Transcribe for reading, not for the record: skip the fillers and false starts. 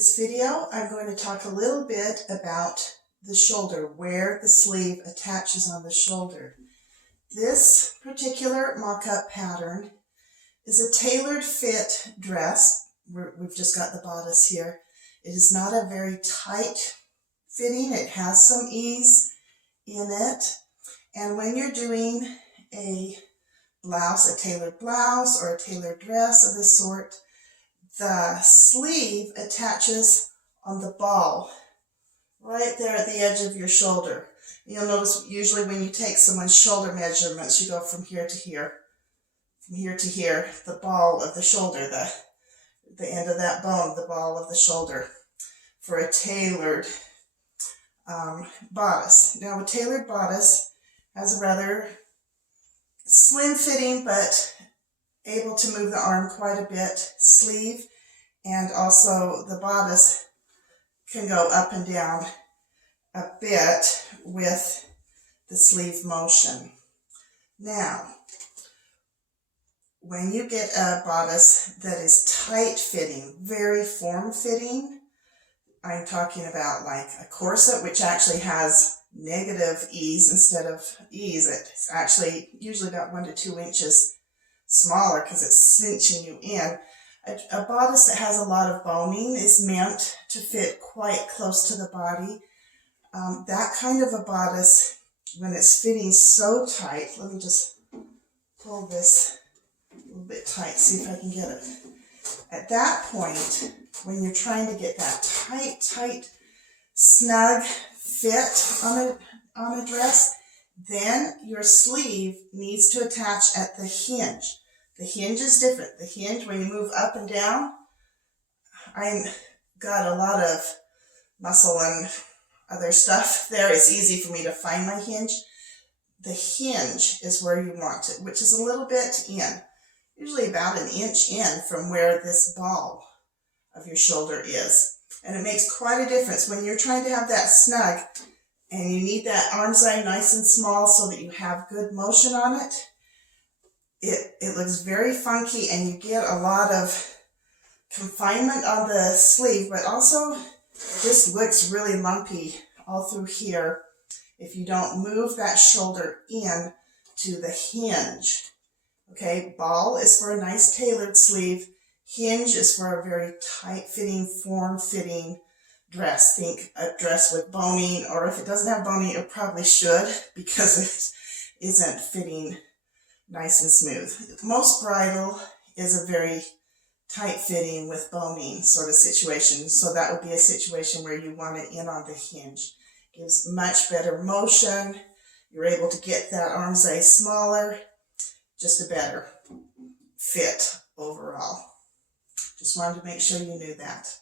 this video, I'm going to talk a little bit about the shoulder, where the sleeve attaches on the shoulder. This particular mock-up pattern is a tailored fit dress. We've just got the bodice here. It is not a very tight fitting. It has some ease in it. And when you're doing a blouse, a tailored blouse or a tailored dress of this sort, the sleeve attaches on the ball right there at the edge of your shoulder. You'll notice usually when you take someone's shoulder measurements, you go from here to here, the ball of the shoulder, the end of that bone, the ball of the shoulder, for a tailored bodice. Now, a tailored bodice has a rather slim fitting, but able to move the arm quite a bit sleeve, and also the bodice can go up and down a bit with the sleeve motion. Now, when you get a bodice that is tight fitting, very form fitting, I'm talking about like a corset, which actually has negative ease instead of ease. It's actually usually about 1 to 2 inches smaller because it's cinching you in. A bodice that has a lot of boning is meant to fit quite close to the body. That kind of a bodice, when it's fitting so tight, let me just pull this a little bit tight, see if I can get it. At that point, when you're trying to get that tight, snug fit on a dress, then your sleeve needs to attach at the hinge. The hinge is different. The hinge, when you move up and down, I've got a lot of muscle and other stuff there. It's easy for me to find my hinge. The hinge is where you want it, which is a little bit in, usually about 1 inch in from where this ball of your shoulder is. And it makes quite a difference when you're trying to have that snug and you need that arm's eye nice and small so that you have good motion on it. It looks very funky and you get a lot of confinement on the sleeve, but also this looks really lumpy all through here if you don't move that shoulder in to the hinge. Okay, ball is for a nice tailored sleeve. Hinge is for a very tight-fitting, form-fitting dress. Think a dress with boning, or if it doesn't have boning, it probably should because it isn't fitting nice and smooth. Most bridal is a very tight-fitting with boning sort of situation, so that would be a situation where you want it in on the hinge. Gives much better motion. You're able to get that arm's eye smaller, just a better fit overall. Just wanted to make sure you knew that.